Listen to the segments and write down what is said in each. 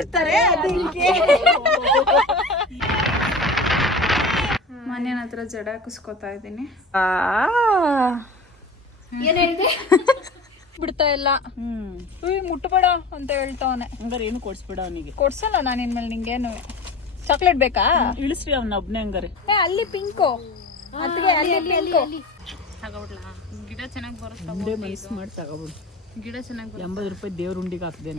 ಇರ್ತಾರೆ ಮನೇನ ಹತ್ರ ಜಡ ಕುಸ್ಕೋತಾ ಇದ್ದೀನಿ. ಏನ್ ಹೇಳ್ದೆ? ಬಿಡ್ತಾ ಇಲ್ಲ. ಹ್ಮ್. ಮುಟ್ಬೇಡ ಅಂತ ಹೇಳ್ತಾವನೆ. ಹಂಗಾರೆ ಏನು ಕೊಡ್ಸ್ಬೇಡ ಅವನಿಗೆ. ಕೊಡ್ಸಲ್ಲ ನಾನು ಇನ್ಮೇಲೆ ನಿಂಗೇನು ಚಾಕ್ಲೇಟ್ ಬೇಕಾ? ಇಳಿಸ್ರಿ ಅವ್ನ ಒಬ್ನೇ ಹಂಗಾರೆ. ಏ, ಅಲ್ಲಿ ಪಿಂಕು. ಅಲ್ಲಿ ಪಿಂಕು. ಗಿಡ ಚೆನ್ನಾಗಿ ಬರುತ್ತೆ ತಗೋಬಿಡು. ಗಿಡ ಚೆನ್ನಾಗಿ ಎಂಬತ್ತು ರೂಪಾಯಿ ದೇವ್ರ ಉಂಡಿಗೆ ಹಾಕ್ದೆ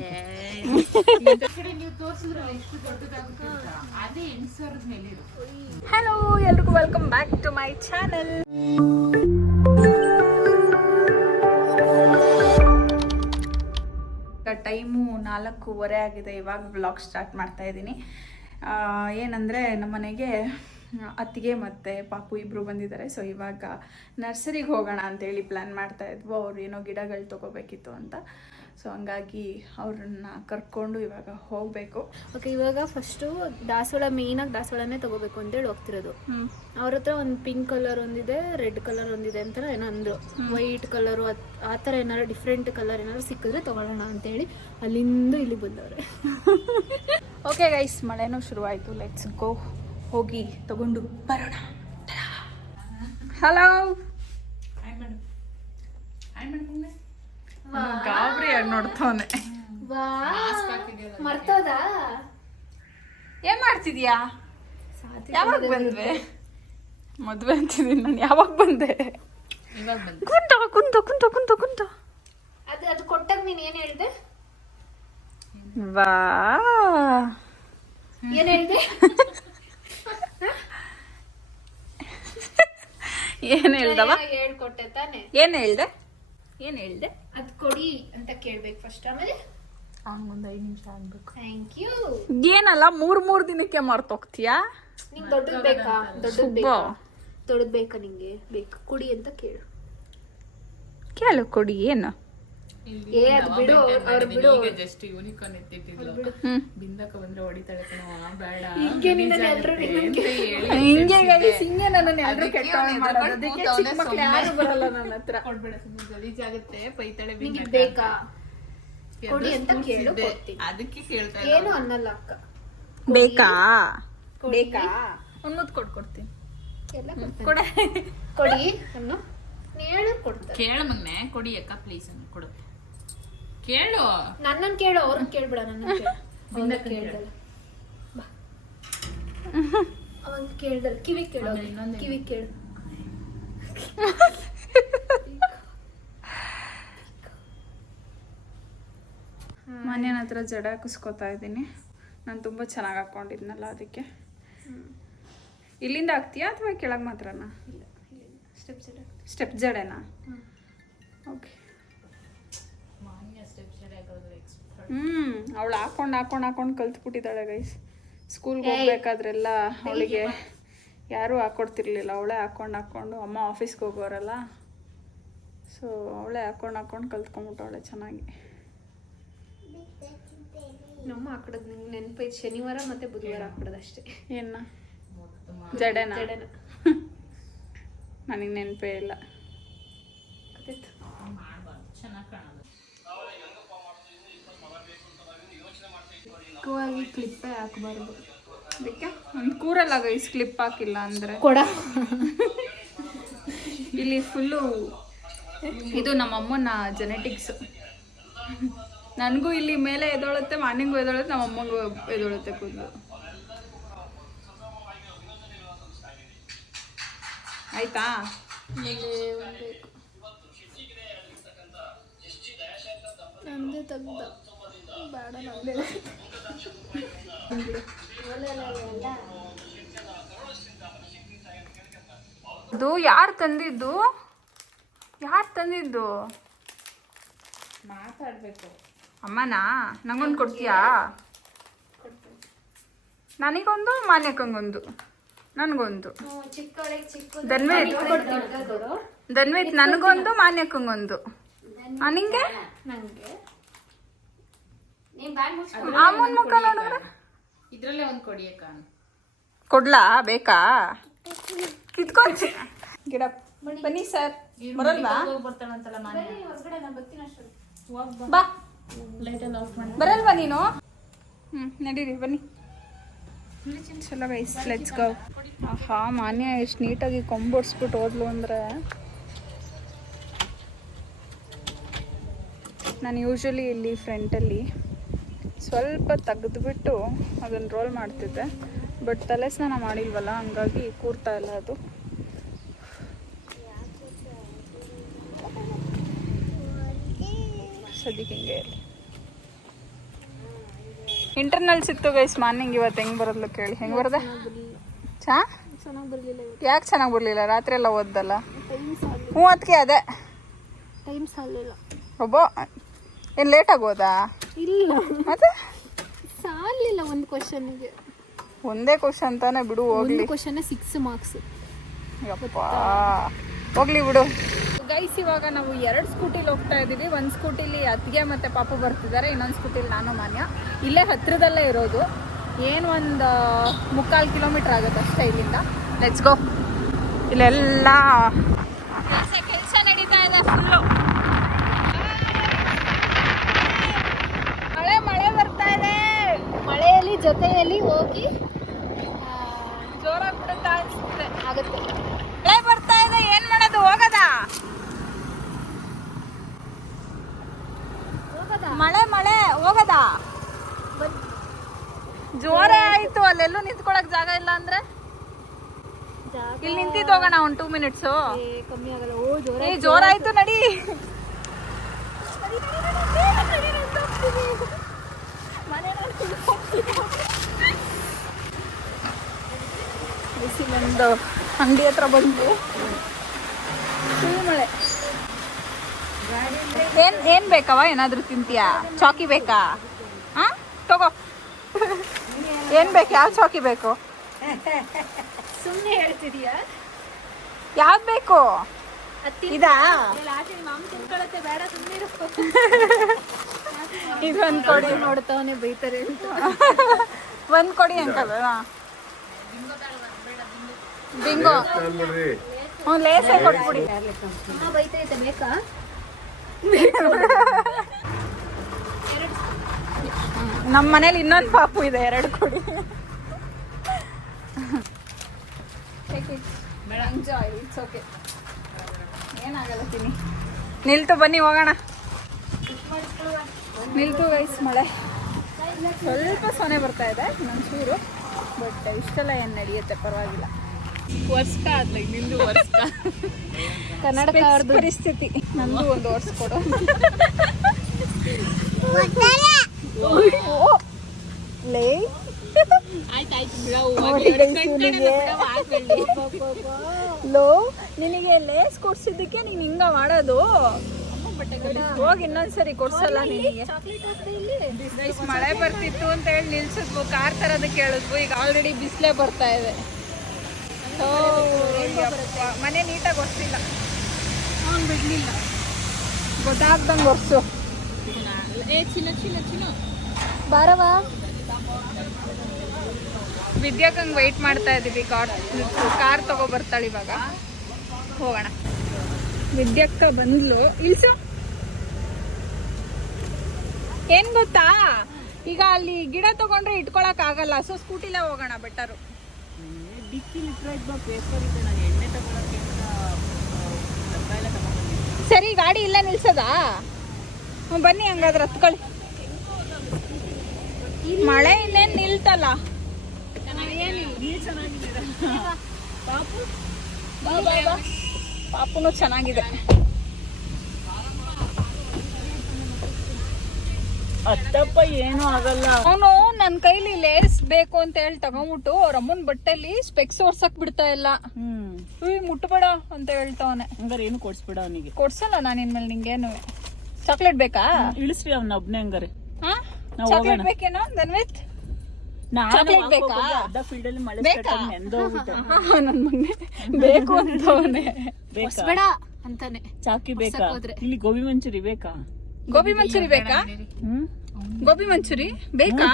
ಹಲೋ ಎಲ್ರಿಗೂ welcome back to my channel time ನಾಲ್ಕೂವರೆ ಆಗಿದೆ ಇವಾಗ ಬ್ಲಾಗ್ ಸ್ಟಾರ್ಟ್ ಮಾಡ್ತಾ ಇದ್ದೀನಿ. ಏನಂದರೆ ನಮ್ಮನೆಗೆ ಅತ್ತಿಗೆ ಮತ್ತು ಪಾಪು ಇಬ್ಬರು ಬಂದಿದ್ದಾರೆ. ಸೊ ಇವಾಗ ನರ್ಸರಿಗೆ ಹೋಗೋಣ ಅಂತೇಳಿ ಪ್ಲ್ಯಾನ್ ಮಾಡ್ತಾ ಇದ್ವು. ಅವ್ರು ಏನೋ ಗಿಡಗಳು ತೊಗೋಬೇಕಿತ್ತು ಅಂತ. ಸೊ ಹಂಗಾಗಿ ಅವ್ರನ್ನ ಕರ್ಕೊಂಡು ಇವಾಗ ಹೋಗಬೇಕು. ಓಕೆ ಇವಾಗ ಫಸ್ಟು ದಾಸವಾಳ ಮೇಯ್ನಾಗಿ ದಾಸವಾಳನೇ ತಗೋಬೇಕು ಅಂತೇಳಿ ಹೋಗ್ತಿರೋದು. ಅವ್ರ ಹತ್ರ ಒಂದು ಪಿಂಕ್ ಕಲರ್ ಒಂದಿದೆ ರೆಡ್ ಕಲರ್ ಒಂದಿದೆ ಅಂತ ಏನೋ ಅಂದ್ರು. ವೈಟ್ ಕಲರು ಆ ಥರ ಏನಾದ್ರು ಡಿಫ್ರೆಂಟ್ ಕಲರ್ ಏನಾದ್ರು ಸಿಕ್ಕಿದ್ರೆ ತಗೊಳ್ಳೋಣ ಅಂತೇಳಿ ಅಲ್ಲಿಂದ ಇಲ್ಲಿ ಬಂದವ್ರೆ. ಓಕೆ ಗೈಸ್ ಮಳೆನೂ ಶುರುವಾಯಿತು. ಲೆಟ್ಸ್ ಗೋ ಹೋಗಿ ತಗೊಂಡು ಬರೋಣ. ಹಲೋ ಗಾಬರಿ ವಾ. ಮರ್ತೋದಾ? ಏನ್ ಮಾಡ್ತಿದ್ಯಾ? ಯಾವಾಗ ಬಂದ್ವೆ? ಮದ್ವೆ ಅಂತಿದ್ದೀನಿ ನಾನು. ಯಾವಾಗ ಬಂದೆ? ಕುಂತ ಕುಂತ ಕುಂತ ಕುಂತ ಕುಂತ. ಅದು ಅದು ಕೊಟ್ಟಾಗ ನೀನು ಏನು ಹೇಳ್ದೆ? ವಾ. ಏನು ಹೇಳ್ದೆ? ಏನ್ ಹೇಳ್ದವ? ಹೇಳ್ಕೊಟ್ಟೆ ತಾನೆ. ಏನ್ ಹೇಳ್ದೆ? ಏನ್ ಹೇಳ್ದೆ? ಅದ್ ಕೊಡಿ ಅಂತ ಕೇಳ್ಬೇಕು ಫಸ್ಟ್ ಆಮೇಲೆ. ಹಂಗೊಂದ್ ಐದ್ ನಿಮಿಷ ಆಗ್ಬೇಕು. ಥ್ಯಾಂಕ್ ಯು ಏನಲ್ಲ ಮೂರ್ ಮೂರ್ ದಿನಕ್ಕೆ ಮರ್ತೋಗ್ತೀಯಾ? ನಿಂಗ್ ದೊಡ್ಡದ್ ಬೇಕಾ? ದೊಡ್ಡದ್ ಬೇಕಾ? ದೊಡ್ಡದ್ ಬೇಕಾ ನಿಂಗೆ? ಬೇಕು. ಕುಡಿ ಅಂತ ಕೇಳು. ಕೇಳು ಕೊಡಿ ಏನು? ಏ ಅದು ಬಿಡು ಅವ್ರು ಬಿಡು. ಜಸ್ಟ್ ಯೂನಿಕಾರ್ನ್ ಎತ್ತಿಟ್ಟಿದ್ಲು ಬಿಂದಕ ಬಂದ್ರೆ ಹೊಡಿತಾಳೆ ಕಣೋ ಬೇಡ. ಹಿಂಗೆ ನಿನ್ನ ಎಲ್ರು ಹಿಂಗೆ guys, ಹಿಂಗೆ ನನ್ನನ್ನ ಎಲ್ರು ಕೆಟ್ಟವಳೆ ಮಾಡೋದು. ಅದಕ್ಕೆ ಚಿಕ್ಕ ಮಕ್ಳು ಯಾರು ಬರಲ್ಲ ನನ್ನ ಹತ್ರ. ಕೊಡ್ಬೇಡ ಸುಮ್ಮನೆ ಗಲೀಜಾಗುತ್ತೆ ಬೈತಾಳೆ ನಿಂಗೆ ಬಿಂದಕ. ಬೇಕಾ? ಕೊಡಿ ಅಂತ ಕೇಳು ಕೊಡ್ತೀನಿ. ಅದಕ್ಕೆ ಕೇಳ್ತಾ ಏನು ಅನ್ನಲ್ಲ ಅಕ್ಕ. ಬೇಕಾ? ಬೇಕಾ? ಒಂದ್ ಮುದ್ದು ಕೊಟ್ಟು ಕೊಡ್ತೀನಿ. ಎಲ್ಲ ಕೊಡ್ತೀನಿ. ಕೊಡಿ. ಅನ್ನು. ಹೇಳು ಕೊಡ್ತಾರೆ ಕೇಳ ಮಗ್ನೆ ಕೊಡಿ ಅಕ್ಕ ಪ್ಲೀಸ್ ಕೊಡು. ಕೇಳು. ನನ್ನನ್ ಕೇಳು ಅವ್ರನ್ನ ಕೇಳ್ಬೇಡ ನನ್ನ ಅವನ್ನ ಕೇಳ್ದಲ್ಲ. ಬಾ. ಅವನ್ ಕೇಳ್ದಲ್ಲ. ಕಿವಿ ಕೇಳು ಆಮೇಲೆ? ಕಿವಿ ಕೇಳು. ಮನೇನ ಹತ್ರ ಜಡ ಕುಸ್ಕೋತಾ ಇದ್ದೀನಿ. ನಾನು ತುಂಬ ಚೆನ್ನಾಗಿ ಹಾಕೊಂಡಿದ್ನಲ್ಲ ಅದಕ್ಕೆ. ಇಲ್ಲಿಂದ ಹಾಕ್ತೀಯಾ ಅಥವಾ ಕೆಳಗೆ ಮಾತ್ರನಾ? ಸ್ಟೆಪ್ ಜಡ ಸ್ಟೆಪ್ ಜಡೆನಾ? ಓಕೆ. ಹ್ಮ್ ಅವಳು ಹಾಕೊಂಡು ಹಾಕೊಂಡು ಹಾಕೊಂಡು ಕಲ್ತ್ಬಿಟ್ಟಿದ್ದಾಳೆ ಗೈಸ್ ಸ್ಕೂಲ್ಗೆ ಹೋಗ್ಬೇಕಾದ್ರೆಲ್ಲ ಅವಳಿಗೆ ಯಾರೂ ಹಾಕೊಡ್ತಿರ್ಲಿಲ್ಲ. ಅವಳೇ ಹಾಕೊಂಡು ಹಾಕೊಂಡು ಅಮ್ಮ ಆಫೀಸ್ಗೆ ಹೋಗೋರಲ್ಲ? ಸೊ ಅವಳೇ ಹಾಕೊಂಡು ಹಾಕೊಂಡು ಕಲ್ತ್ಕೊಂಡ್ಬಿಟ್ಟವಳೆ ಚೆನ್ನಾಗಿ. ನಮ್ಮ ಹಾಕೊಡೋದು ನಿಂಗೆ ನೆನಪೈತೆ ಶನಿವಾರ ಮತ್ತೆ ಬುಧವಾರ ಹಾಕೊಡೋದು ಅಷ್ಟೇ. ಏನ? ಜಡೆನಾ? ಜಡೆನ. ನನಗೆ ನೆನಪೇ ಇಲ್ಲ. ಚೆನ್ನಾಗಿ ಚಿಕ್ಕವಾಗಿ ಕ್ಲಿಪ್ಪೇ ಹಾಕಬಾರ್ದು. ಅದಕ್ಕೆ? ಒಂದು ಕೂರಲ್ಲ ಗೈಸ್ ಕ್ಲಿಪ್ ಹಾಕಿಲ್ಲ ಅಂದರೆ? ಕೊಡ. ಇಲ್ಲಿ ಫುಲ್ಲು ಇದು ನಮ್ಮ ಅಮ್ಮನ ಜೆನೆಟಿಕ್ಸ್ ನನಗೂ ಇಲ್ಲಿ ಮೇಲೆ ಎದೊಳುತ್ತೆ ಮಾರ್ನಿಂಗು ಎದೊಳುತ್ತೆ ನಮ್ಮ ಅಮ್ಮಗೂ ಎದೊಳುತ್ತೆ ಕೂದಲು. ಆಯ್ತಾ? ನಂದೇ ತೆಗ್ದ ಬೇಡ ನಂದೇ. ಅದು ಯಾರು ತಂದಿದ್ದು? ಯಾರು ತಂದಿದ್ದು? ಮಾತಾಡ್ಬೇಕು. ಅಮ್ಮನಾ? ನಂಗೊಂದು ಕೊಡ್ತೀಯಾ? ನನಗೊಂದು ಮಾನ್ಯಕ್ಕಂಗೊಂದು. ನನಗೊಂದು. ಧನ್ವೇತ್ ಧನ್ವೇತ್ ನನಗೊಂದು ಮಾನ್ಯಕ್ಕಂಗೊಂದು. ನಿಂಗೆ? ಮಾನ್ಯಕ್ಕಂಗೊಂದು ಮುಖ ನೋಡಿದ್ರೆ? ಇದ್ರಲ್ಲೇ ಒಂದ್ ಕೊಡಿ ಅಕ್ಕ. ಕೊಡ್ಲಾ? ಬೇಕಾ? ಕಿತ್ಕೊಂಡ್ ಗಿಡ ಬನ್ನಿ. ಸರ್. ಬರಲ್ವಾ? ಬರ್ತಾಳಂತಲ್ಲ ಮಾನ್ಯ. ಬಾ. ಲೈಟ್ ಎಲ್ಲ ಆಫ್ ಮಾಡಿ. ಬರಲ್ವಾ ನೀನು? ಹ್ಞೂ ನಡೀರಿ ಬನ್ನಿ. ಚಲೋ ಗೈಸ್ ಲೆಟ್ಸ್ ಗೋ ಆಹಾ ಮಾನ್ಯ ಎಷ್ಟು ನೀಟಾಗಿ ಕೊಂಬೊಡ್ಸ್ಬಿಟ್ಟು ಹೋದ್ಲು ಅಂದ್ರೆ. ನಾನು ಯೂಶ್ವಲಿ ಇಲ್ಲಿ ಫ್ರಂಟಲ್ಲಿ ಸ್ವಲ್ಪ ತೆಗೆದುಬಿಟ್ಟು ಅದನ್ನು ರೋಲ್ ಮಾಡ್ತಿದ್ದೆ. ಬಟ್ ತಲೆ ಸ್ನಾನ ಮಾಡಿಲ್ವಲ್ಲ ಹಂಗಾಗಿ ಕೂರ್ತಾ ಇಲ್ಲ ಅದು. ಸದ್ಯಕ್ಕೆ ಹಿಂಗೆ ಇರಲಿ. ಇಂಟರ್ನಲ್ಸ್ ಇತ್ತು ಗೈಸ್ ಮಾರ್ನಿಂಗ್ ಇವತ್ತು ಹೆಂಗೆ ಬರೋದ್ಲು ಕೇಳಿ. ಹೆಂಗೆ ಬರದೆ? ಚಾ? ಯಾಕೆ ಚೆನ್ನಾಗಿ ಬರಲಿಲ್ಲ? ರಾತ್ರಿ ಎಲ್ಲ ಓದ್ದಲ್ಲ? ಹ್ಞೂ ಅದಕ್ಕೆ ಅದೇ. ಟೈಮ್ ಸಾಲಿಲ್ಲ ಒಬ್ಬ ಏನು ಲೇಟ್ ಓದಾ? ಇಲ್ಲ. ಮತ್ತೆ? ಸಾಲಿಲ್ಲ ಒಂದು ಕ್ವಶನ್ಗೆ ಒಂದೇ ಕ್ವಶನ್ ಅಂತಾನೆ ಬಿಡು ಹೋಗ್ಲಿ. ಒಂದು ಕ್ವಶನ್ ಸಿಕ್ಸ್ ಮಾರ್ಕ್ಸ್ ಹೋಗ್ಲಿ ಬಿಡು. ಗೈಸ್ ಇವಾಗ ನಾವು ಎರಡು ಸ್ಕೂಟಿಲಿ ಹೋಗ್ತಾ ಇದ್ದೀವಿ. ಒಂದು ಸ್ಕೂಟಿಲಿ ಅತ್ತಿಗೆ ಮತ್ತು ಪಾಪ ಬರ್ತಿದ್ದಾರೆ ಇನ್ನೊಂದು ಸ್ಕೂಟಿಲಿ ನಾನು ಮಾನ್ಯ. ಇಲ್ಲೇ ಹತ್ತಿರದಲ್ಲೇ ಇರೋದು. ಏನು ಒಂದು ಮುಕ್ಕಾಲು ಕಿಲೋಮೀಟ್ರ್ ಆಗುತ್ತೆ ಅಷ್ಟೇ ಇಲ್ಲಿಂದ. ಲೆಟ್ಸ್ ಗೋ ಇಲ್ಲೆಲ್ಲ. ಕೆಲಸ ಕೆಲಸ ನಡೀತಾ ಇದೆ ಫುಲ್ಲು ಮಳೆ ಮಳೆ ಬರ್ತಾ ಇದೆ ಮಳೆಯಲ್ಲಿ ಜೊತೆಯಲ್ಲಿ ಹೋಗಿ ಜೋರಾಗಿ ಬಿಡುತ್ತಾ ಅನಿಸುತ್ತೆ. ಆಗುತ್ತೆ. ಮಳೆ ಬರ್ತಾ ಇದೆ ಏನ್ ಮಾಡೋದು ಹೋಗದ? ಮಳೆ ಮಳೆ ಹೋಗದ? ಜೋರೇ ಆಯ್ತು ಅಲ್ಲೆಲ್ಲೂ ನಿಂತ್ಕೊಳಕ್ ಜಾಗ ಇಲ್ಲ ಅಂದ್ರೆ? ಇಲ್ಲಿ ನಿಂತಿದ್ದು ಹೋಗೋಣ ಒಂದ್ ಟೂ ಮಿನಿಟ್ಸ್ ಕಮ್ಮಿ ಆಗಲ್ಲ. ಓ ಜೋರ ಜೋರಾಯ್ತು ನಡಿ. ಒಂದು ಅಂಗಡಿ ಹತ್ರ ಬಂದು ಫುಲ್ ಮಳೆ. ಏನ್ ಏನ್ ಬೇಕವ? ಏನಾದ್ರು ತಿಂತೀಯಾ? ಚಾಕಿ ಬೇಕಾ? ಹಾ? ತಗೋ. ಏನ್ ಬೇಕು? ಯಾವ ಚಾಕಿ ಬೇಕು? ಸುಮ್ಮನೆ ಹೇಳ್ತಿದೀಯಾ? ಯಾವ್ದು ಬೇಕು? ಇದಾ? ಇದೊಂದು ಕೊಡಿ. ನೋಡ್ತಾವನೆ ಬೈತಾರೆ ಅಂತ. ಒಂದ್ ಕೊಡಿ ಅಂಕಲ್. ಬಿಂಗೋ. ಹ್ಞೂ ಲೇಸೇ ಕೊಟ್ಬಿಡಿ. ಅಮ್ಮ ಬೈತೈತೆ ಬೇಕಾ ನಮ್ಮ ಮನೇಲಿ ಇನ್ನೊಂದು ಪಾಪು ಇದೆ ಎರಡು ಕೊಡಿ. ಎಂಜಾಯ್ ಇಟ್ಸ್ ಓಕೆ ಏನಾಗಲ್ಲ ತಿನ್ನಿ. ನಿಲ್ತು ಬನ್ನಿ ಹೋಗೋಣ. ನಿಲ್ತು ವೈಸ್ ಮಳೆ. ಸ್ವಲ್ಪ ಸೊನೆ ಬರ್ತಾ ಇದೆ ಚೂರು ಬಟ್ ಇಷ್ಟೆಲ್ಲ ಏನು ನಡೆಯುತ್ತೆ ಪರವಾಗಿಲ್ಲ. ವರ್ಷ ಆದ್ಲ ನಿಂದು ವರ್ಷ ಕನ್ನಡ ಪರಿಸ್ಥಿತಿ. ನಂದು ಒಂದು ವರ್ಷ ಕೊಡು. ಓ, ಲೇ. ಲೋ ನಿನಗೆ ಲೇಸ್ ಕೊಡ್ಸಿದ್ದಕ್ಕೆ ನೀನ್ ಹಿಂಗ ಮಾಡೋದು? ಹೋಗಿ ಇನ್ನೊಂದ್ಸರಿ ಕೊಡ್ಸಲ್ಲ ನಿನಗೆ. ಮಳೆ ಬರ್ತಿತ್ತು ಅಂತ ಹೇಳಿ ನಿಲ್ಸಿದ್ವು. ಕಾರ್ ತರೋದಕ್ಕೆ ಹೇಳಿದ್ವು ಈಗ ಆಲ್ರೆಡಿ ಬಿಸಿಲೇ ಬರ್ತಾ ಇದೆ. ಮನೆ ನೀಟಾಗಿ ಒರ್ಸಿಲ್ಲ. ಅವ್ನು ಬಿಡ್ಲಿಲ್ಲ. ಗೊತ್ತಾಗ್ದಂಗೆ ಒರ್ಸು. ಏ ಚಿನ್ನ ಚಿನ್ನ ಚಿನ್ನ. ಬಾರವಾ ವಿದ್ಯಾಕಂಗ್ ವೆಯ್ಟ್ ಮಾಡ್ತಾ ಇದೀವಿ ಕಾರ್ ಕಾರ್ ತಗೋ ಬರ್ತಾಳೆ ಇವಾಗ. ಹೋಗೋಣ. ವಿದ್ಯಕ್ಕ ಬಂದ್ಲು. ಇಲ್ಸು ಏನ್ ಗೊತ್ತಾ? ಈಗ ಅಲ್ಲಿ ಗಿಡ ತಗೊಂಡ್ರೆ ಇಟ್ಕೊಳಕ್ ಆಗಲ್ಲ ಸೊ ಸ್ಕೂಟಿಲೇ ಹೋಗೋಣ ಬೆಟರು ಸರಿ ಗಾಡಿ ಇಲ್ಲ ನಿಲ್ಸದಾ? ಬನ್ನಿ ಹಂಗಾದ್ರೆ ಹತ್ಕೊಳ್ಳಿ. ಮಳೆ ಇನ್ನೇನು ನಿಲ್ತಲ್ಲ. ಪಾಪುನು ಚೆನ್ನಾಗಿದೆ. ಅತ್ತಪ್ಪ ಏನು ಆಗಲ್ಲ. ಅವನು ನನ್ ಕೈಲಿ ಲೇಸ್ ಬೇಕು ಅಂತ ಹೇಳಿ ತಗೊಂಬಿಟ್ಟು ಅವ್ರ ಅಮ್ಮನ್ ಬಟ್ಟೆಲಿ ಸ್ಪೆಕ್ಸ್ ಒರ್ಸಕ್ ಬಿಡ್ತಾ ಇಲ್ಲ. ಹ್ಮ್. ಮುಟ್ಬೇಡ ಅಂತ ಹೇಳ್ತಾವನೆ ಹಂಗಾರೆ ಏನು ಕೊಡ್ಸ್ಬೇಡ ಅವನಿಗೆ? ಕೊಡ್ಸಲ್ಲ ನಾನು ಇನ್ಮೇಲೆ ನಿಂಗೇನು ಚಾಕ್ಲೇಟ್ ಬೇಕಾ? ಇಳಿಸ್ರಿ ಅವ್ನ ಒಬ್ನೇ ಹಂಗಾರೆ. ಚಾಕ್ಲೇಟ್. ಬೇಕೇನೋ ದನ್ವಿತ್ ಬೇಕಾ? ಹೋಗಿ ಅರ್ಧ ಫೀಲ್ಡ್ ಅಲ್ಲಿ ಮಳೆ ಬೇಕಾ? ಸ್ಟಾರ್ಟ್ ನೆಂದೋಗ್ಬಿಟ್ಟೆ ನನ್ನ ಮಗನೆ. ಬೇಕು ಅಂತವನೆ. ಬೇಕಾ? ಬೇಡ ಅಂತಾನೆ. ಚಾಕಿ ಬೇಕಾ. ಇಲ್ಲಿ ಗೋಬಿ ಮಂಚೂರಿ ಬೇಕಾ? ಗೋಬಿ ಮಂಚೂರಿ ಬೇಕಾ? ಹ್ಮ್? ಗೋಬಿ ಮಂಚೂರಿ ಬೇಕಾ?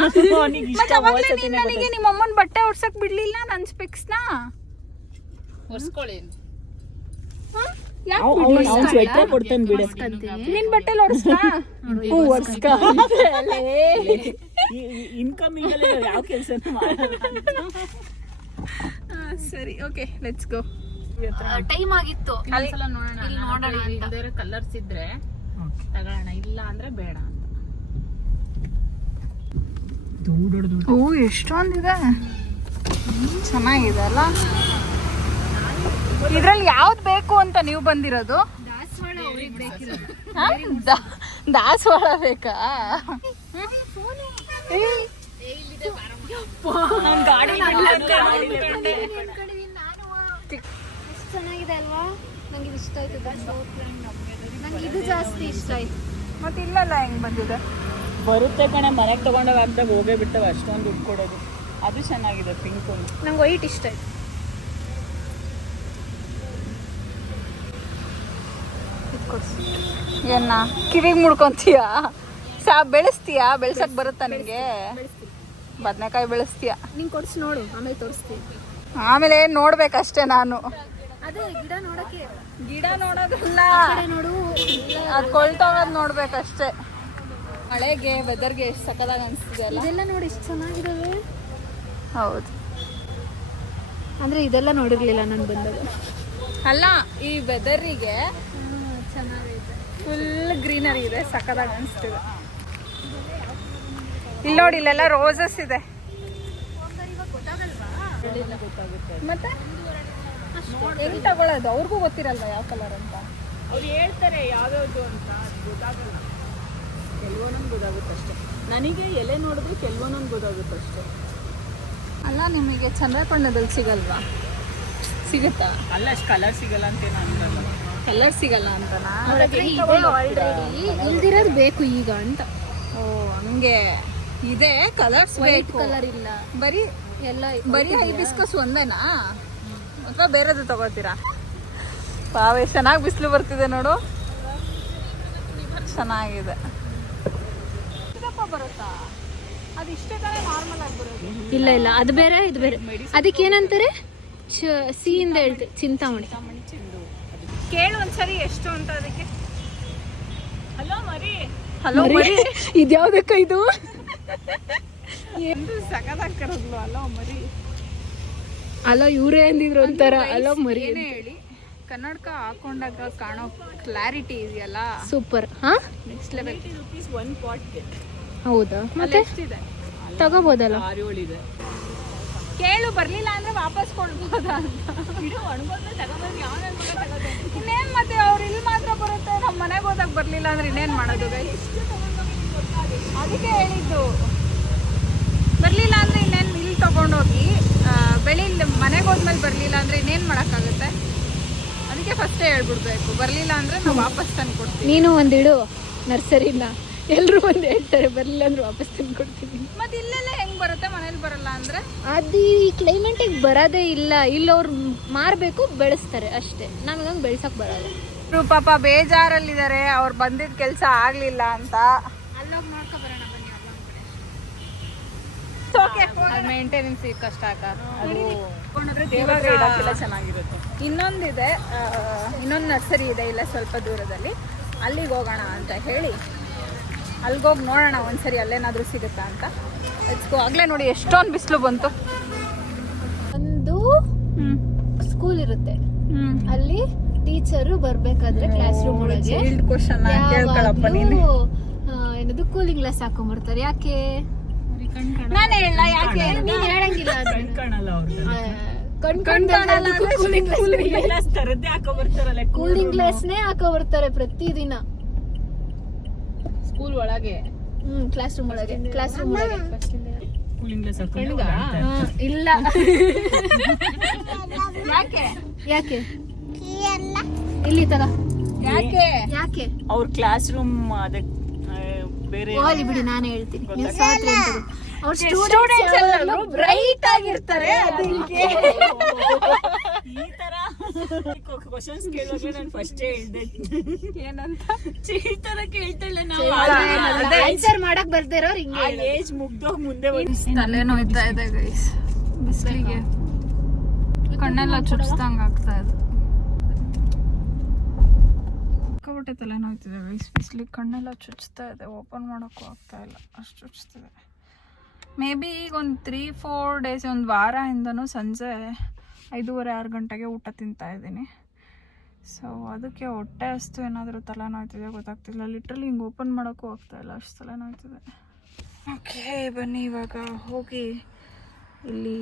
ಮತ್ತೆ ಅವಾಗಲೇ ನೀನ್ ನನಗೆ ನಿಮ್ಮ ಅಮ್ಮನ ಬಟ್ಟೆ ಒಡ್ಸಕ್ ಬಿಡ್ಲಿಲ್ಲ ನನ್ ಸ್ಪೆಕ್ಸ್ನ? ಒರ್ಸ್ಕೊಳ್ಳಿ. ನಿನ್ ಹೊಡ್ಸ್ಕ ಇನ್ಕಮ್ ಯಾವ ಮಾಡಲ್ಲ. ಸರಿ ಓಕೆ ಲೆಟ್ಸ್ ಗೋ ಟೈಮ್ ಆಗಿತ್ತು. ನೋಡೋಣ. ಕಲರ್ಸ್ ಇದ್ರೆ ತಗೊಳ್ಳೋಣ ಇಲ್ಲ ಅಂದ್ರೆ ಬೇಡ ಅಂತ. ಓ ಎಷ್ಟೊಂದಿದೆ? ಚೆನ್ನಾಗಿದೆ ಅಲ್ಲ? ಇದ್ರಲ್ಲಿ ಯಾವ್ದು ಬೇಕು ಅಂತ ನೀವು ಬಂದಿರೋದು? ದಾಸವಾಳ ಅವ್ರಿಗೆ ಬೇಕಿರೋದು. ಹಾ? ದಾಸವಾಳ ಬೇಕಾ? ಚೆನ್ನಾಗಿದೆ ಅಲ್ವಾ? ನಂಗೆ ಇಷ್ಟ ಆಯ್ತು. ನಂಗೆ ಇದು ಜಾಸ್ತಿ ಇಷ್ಟ ಆಯ್ತು. ಮತ್ತೆ ಇಲ್ಲಲ್ಲ ಹೆಂಗ್ ಬಂದಿದೆ? ಬರುತ್ತೆ ಕಣೆ ಮನೆಗೆ ತಗೊಂಡೋಗಿ ಅಂತ ಹೋಗೇ ಬಿಡ್ತವೆ ಅಷ್ಟೊಂದು ದುಡ್ಡು ಕೊಡೋದು. ಅದು ಚೆನ್ನಾಗಿದೆ ಪಿಂಕ್. ನಂಗೆ ವೈಟ್ ಇಷ್ಟ ಆಯ್ತು. ಏನ ಕಿವಿಗೆ ಮುಡ್ಕೊಂತೀಯ? ಸಾ ಬೆಳೆಸ್ತೀಯ? ಬೆಳ್ಸಕ್ ಬರುತ್ತಾ ನಿಂಗೆ? ಬದನೆಕಾಯಿ ಬೆಳೆಸ್ತೀಯ? ನಿಂಗೆ ಕೊಡ್ಸಿ ನೋಡು ಆಮೇಲೆ ತೋರಿಸ್ತೀನಿ. ಆಮೇಲೆ ನೋಡ್ಬೇಕಷ್ಟೇ ನಾನು. ಅದೇ ಗಿಡ ನೋಡಕ್ಕೆ. ಗಿಡ ನೋಡೋದಲ್ಲ ಅದು ಕೊಳ್ತೋಗೋದು ನೋಡ್ಬೇಕಷ್ಟೇ. ಮಳೆಗೆ ವೆದರ್ಗೆ ಎಷ್ಟು ಸಕ್ಕದಾಗ ಅನಿಸ್ತಿದೆ ಅಲ್ಲ? ಇದೆಲ್ಲ ನೋಡಿ ಎಷ್ಟು ಚೆನ್ನಾಗಿದಾವೆ. ಹೌದು. ಅಂದ್ರೆ ಇದೆಲ್ಲ ನೋಡಿರ್ಲಿಲ್ಲ ನಾನು ಬಂದಾಗ. ಅಲ್ಲ ಈ ವೆದರಿಗೆ ಚೆನ್ನಾಗಿದೆ ಫುಲ್ ಗ್ರೀನರಿ ಇದೆ ಸಕ್ಕದಾಗ ಅನಿಸ್ತಿದೆ. ಇಲ್ಲಿ ನೋಡಿ ಇಲ್ಲೆಲ್ಲ ರೋಸಸ್ ಇದೆ. ಮತ್ತೆ? ಹೆಂಗ್ ತಗೊಳ್ಳೋದು ಅವ್ರಿಗೂ ಗೊತ್ತಿರಲ್ವಾ ಯಾವ ಕಲರ್ ಅಂತ. ಅವ್ರು ಹೇಳ್ತಾರೆ ಯಾವ್ಯಾವ್ದು ಅಂತ ಅದು ಗೊತ್ತಾಗಲ್ಲ. ಕೆಲವೊಂದೊಂದು ಗೊತ್ತಾಗುತ್ತಷ್ಟೇ ನನಗೆ ಎಲೆ ನೋಡಿದ್ರೆ ಕೆಲವೊಂದೊಂದು ಗೊತ್ತಾಗುತ್ತಷ್ಟೇ ಅಲ್ಲ ನಿಮಗೆ ಚಂದ್ರಕೊಂಡದಲ್ಲಿ ಸಿಗಲ್ವಾ? ಸಿಗುತ್ತಾ? ಅಲ್ಲ ಅಷ್ಟು ಕಲರ್ ಸಿಗಲ್ಲ ಅಂತ ಅನ್ನಲ್ಲ ಕಲರ್ ಸಿಗಲ್ಲ ಅಂತನಾ? ಇದೆ ಆಲ್ರೆಡಿ ಇಲ್ದಿರೋದು ಬೇಕು ಈಗ ಅಂತ. ಓ ಹಂಗೆ ಇದೆ ಕಲರ್ಸ್ ವೈಟ್ ಕಲರ್ ಇಲ್ಲ. ಬರೀ ಎಲ್ಲ ಬರೀ ಹೈಬಿಸ್ಕಸ್ ಒಂದೇನಾ? ಅಥವಾ ಬೇರೆದು ತಗೋತೀರಾ ಪಾವೆ ಚೆನ್ನಾಗಿ ಬಿಸಿಲು ಬರ್ತಿದೆ ನೋಡು. ಚೆನ್ನಾಗಿದೆ. ಬರುತ್ತಾ? ಇಲ್ಲ ಇಲ್ಲ ಅದು ಬೇರೆ ಇದು ಬೇರೆ. ಅದಕ್ಕೆ ಏನಂತಾರೆ? ಚ ಸಿಯಿಂದ ಹೇಳ್ತೆ ಚಿಂತಾಮಣಿ. ಕೇಳು ಒಂದ್ಸರಿ ಎಷ್ಟು ಅಂತ ಅದಕ್ಕೆ. ಹಲೋ ಮರಿ. ಹಲೋ ಮರಿ ಇದ್ಯಾವ್ದಕ್ಕ ಇದು? ಎಂದು ಕರದ್ಲು? ಹಲೋ ಅಲ್ಲ ಮರಿ. ಅಲ್ಲ ಇವರೇ ಅಂದಿದ್ರು ಒಂಥರ ಅಲ್ಲ ಮರಿ ಹೇಳಿ ಕನ್ನಡಕ ಹಾಕೊಂಡಾಗ ಕಾಣೋ ಕ್ಲಾರಿಟಿ ಇದೆಯಲ್ಲ? ಸೂಪರ್ ಹಾ? ನೆಕ್ಸ್ಟ್ ಲೆವೆಲ್ ರುಪೀಸ್ ಒನ್ ಪಾಟ್ಗೆ ಹೌದಾ? ಮತ್ತೆ? ತಗೋಬೋದಲ್ಲ? ಏಳಿದೆ ಕೇಳು ಬರ್ಲಿಲ್ಲ ಅಂದ್ರೆ ವಾಪಸ್ ಕೊಡ್ಬೋದಾ ಅಂತ. ಬಿಡು ಒಣಗೋದ್ರೆ ತಗೊಂಡ್ಬಂದು ಯಾವ ತಗೋದು ಇನ್ನೇನ್ ಮತ್ತೆ ಅವ್ರು ಇಲ್ಲಿ ಮಾತ್ರ ಬರುತ್ತೆ? ನಮ್ಮ ಮನೆಗೆ ಹೋದಾಗ ಬರ್ಲಿಲ್ಲ ಅಂದ್ರೆ ಇನ್ನೇನ್ ಮಾಡೋದು ಅದಕ್ಕೆ ಹೇಳಿದ್ದು. ಬರ್ಲಿಲ್ಲ ಅಂದ್ರೆ ಇನ್ನೇನ್ ಇಲ್ಲಿ ತಗೊಂಡೋಗಿ ಬೆಳಿಲ್ ಮನೆಗೆ ಹೋದ್ಮೇಲೆ ಬರಲಿಲ್ಲ ಅಂದ್ರೆ ಇನ್ನೇನ್ ಮಾಡೋಕ್ಕಾಗುತ್ತೆ? ಅದಕ್ಕೆ ಫಸ್ಟೇ ಹೇಳ್ಬಿಡ್ಬೇಕು. ಬರಲಿಲ್ಲ ಅಂದ್ರೆ ನಾವು ವಾಪಸ್ ತಂದು ಕೊಡ್ತೀವಿ ನೀನು ಒಂದಿಡು ನರ್ಸರಿನ. ಎಲ್ಲರೂ ಒಂದು ಹೇಳ್ತಾರೆ ಬರಲಿಲ್ಲ ಅಂದ್ರೆ ವಾಪಸ್ ತಂದು ಕೊಡ್ತೀನಿ ಮತ್ತೆ ಇಲ್ಲೆಲ್ಲ ಹೆಂಗ್ ಬರುತ್ತೆ? ಮನೇಲಿ ಬರಲ್ಲ ಅಂದ್ರೆ? ಅದು ಈ ಕ್ಲೈಮೇಟಿಗೆ ಬರೋದೇ ಇಲ್ಲ. ಇಲ್ಲಿ ಅವ್ರು ಮಾರಬೇಕು ಬೆಳೆಸ್ತಾರೆ ಅಷ್ಟೇ. ನಮಗಂಗೆ ಬೆಳ್ಸಕ್ ಬರಲ್ಲ. ಇವ್ರು ಪಾಪ ಬೇಜಾರಲ್ಲಿದ್ದಾರೆ ಅವ್ರು ಬಂದಿದ್ದ ಕೆಲಸ ಆಗಲಿಲ್ಲ ಅಂತ. ಅಲ್ಲೋಗಿ ನೋಡ್ಕೊ ಮೇಂಟೆನೆನ್ಸ್ ಕಷ್ಟ ಚೆನ್ನಾಗಿರುತ್ತೆ. ಇನ್ನೊಂದಿದೆ ಆ, ಇನ್ನೊಂದು ನರ್ಸರಿ ಇದೆ ಇಲ್ಲ ಸ್ವಲ್ಪ ದೂರದಲ್ಲಿ. ಅಲ್ಲಿಗೆ ಹೋಗೋಣ ಅಂತ ಹೇಳಿ. ಅಲ್ಗೋಗಿ ನೋಡೋಣ ಒಂದ್ಸರಿ ಅಲ್ಲೇನಾದ್ರೂ ಸಿಗುತ್ತಾ ಅಂತ. ಗೋ ಆಗ್ಲೇ ನೋಡಿ ಎಷ್ಟೊಂದು ಬಿಸಿಲು ಬಂತು. ಒಂದು ಹ್ಮ್. ಸ್ಕೂಲ್ ಇರುತ್ತೆ. ಹ್ಮ್. ಅಲ್ಲಿ ಟೀಚರು ಬರ್ಬೇಕಾದ್ರೆ ಕ್ಲಾಸ್ ರೂಮ್ ಒಳಗೆ ಏನದು ಕೂಲಿಂಗ್ ಗ್ಲಾಸ್ ಹಾಕೊಂಡ್ಬರ್ತಾರೆ ಯಾಕೆ? ನಾನು ಹೇಳ ಯಾಕೆ? ನೀನ್ ಹೇಳಂಗಿಲ್ಲ ಕಣ್ ಕಾಣಲ್ಲ ಅಂದ್ರೆ ಕೂಲಿಂಗ್ ಗ್ಲಾಸ್ ತರದ್ದೇ ಹಾಕೋ ಬರ್ತಾರೆ ಪ್ರತಿದಿನ. ಸ್ಕೂಲ್ ಒಳಗೆ. ಹ್ಮ್ ಕ್ಲಾಸ್ ರೂಮ್ ಒಳಗೆ. ಕ್ಲಾಸ್ ರೂಮ್ ಒಳಗೆ ಇಲ್ಲ. ಯಾಕೆ? ಯಾಕೆ? ಇಲ್ಲಿ ತರ. ಯಾಕೆ? ಯಾಕೆ? ಅವ್ರ ಕ್ಲಾಸ್ ರೂಮ್ ಅದಕ್ಕೆ ಹೋಗ್ಲಿ ಬಿಡಿ ನಾನು ಹೇಳ್ತೀನಿ. ನೀವು ಸಾತ್ರಿ ಅಂತ ಅವ್ರ ಸ್ಟೂಡೆಂಟ್ಸ್ ಎಲ್ಲರೂ ಬ್ರೈಟ್ ಆಗಿರ್ತಾರೆ ಅದಕ್ಕೆ ಈ ತರ ಕ್ವಶನ್ಸ್ ಕೇಳುವಾಗ ನಾನು ಫಸ್ಟ್ ಹೇಳ್ದೆ. ಏನಂತ? ಈ ತರ ಕೇಳ್ತಾಳೆ ನಾವು. ಆನ್ಸರ್ ಮಾಡಕ್ ಬರ್ದೇ ಇರೋರು ಹಿಂಗೆ ಏಜ್ ಮುಗ್ದೋಗ್ ಮುಂದೆ ತಲೆ ನೋಯ್ತಾ ಇದೆ ಗೈಸ್ ಬಿಸಿಲಿಗೆ. ಕಣ್ಣೆಲ್ಲ ಚುಚ್ಚಿದಂಗೆ ಆಗ್ತಾ ಇದೆ. ಸಿಕ್ಕಾಪಟ್ಟೆ ತಲೆನೋಯ್ತಿದೆ ಬಿಸ್ ಗೈಸ್ ಬಿಸಿಲಿಗೆ ಕಣ್ಣೆಲ್ಲ ಚುಚ್ತಾ ಇದೆ. ಓಪನ್ ಮಾಡೋಕ್ಕೂ ಆಗ್ತಾ ಇಲ್ಲ. ಅಷ್ಟು ಚುಚ್ತಿದೆ. ಮೇ ಬಿ ಈಗ ಒಂದು ತ್ರೀ ಫೋರ್ ಡೇಸ್ ಒಂದು ವಾರದಿಂದನೂ ಸಂಜೆ ಐದೂವರೆ, ಆರು ಗಂಟೆಗೆ ಊಟ ತಿಂತಾ ಇದ್ದೀನಿ. ಸೊ ಅದಕ್ಕೆ ಹೊಟ್ಟೆ ಅಷ್ಟು ಏನಾದರೂ ತಲೆನೋಯ್ತಿದೆ ಗೊತ್ತಾಗ್ತಿಲ್ಲ. ಲಿಟ್ರಲಿ ಹಿಂಗೆ ಓಪನ್ ಮಾಡೋಕ್ಕೂ ಆಗ್ತಾ ಇಲ್ಲ. ಅಷ್ಟು ತಲೆನೋಯ್ತಿದೆ. ಓಕೆ ಬನ್ನಿ ಇವಾಗ ಹೋಗಿ. ಇಲ್ಲಿ